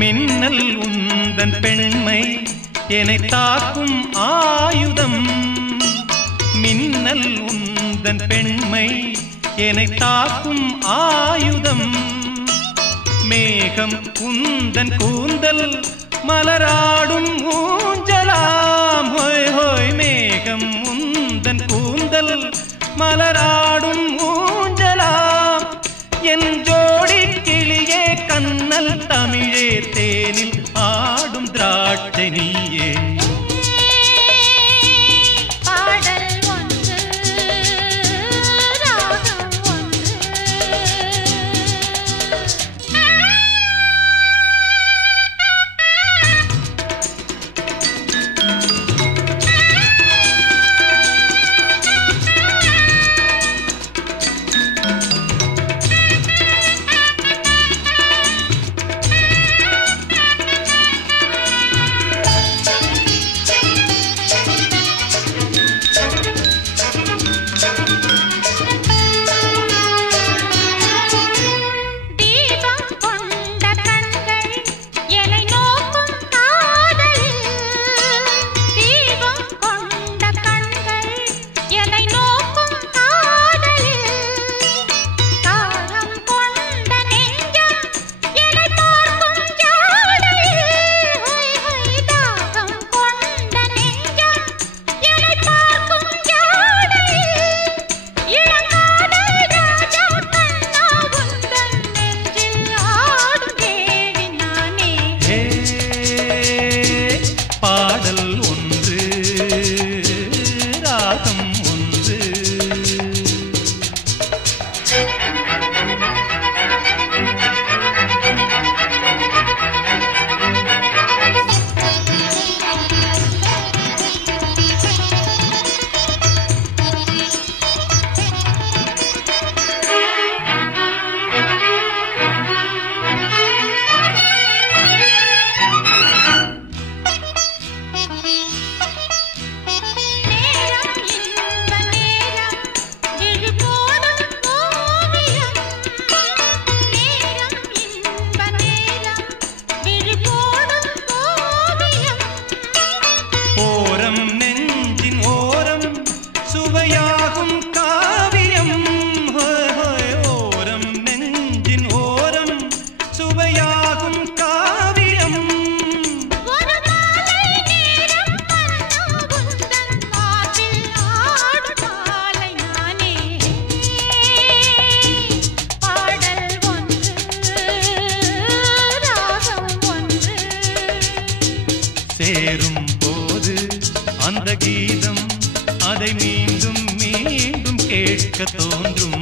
மின்னல் உந்தன் பெண்மை என்னை தாக்கும் ஆயுதம். மின்னல் உந்தன் பெண்மை என்னை தாக்கும் ஆயுதம். மேகம் உந்தன் கூந்தல் மலராடும் ஊஞ்சலாம். ஹோய் ஹோய் மேகம் உந்தன் கூந்தல் மலராடும் ஊஞ்சலாம். என் ஜோடி கிளியே கண்ணல் தமிழே தேனில் ஆடும் திராட்சை நீயே. பாடல் ஒன்று ராகம் ஒன்று. சுவையாகும் காவியம். ஓரம் நெஞ்சின் ஓரம் சுவையாகும் காவியம். சேரும் போது அந்த கீதம் அதை மீண்டும் மீண்டும் கேட்க தோன்றும்.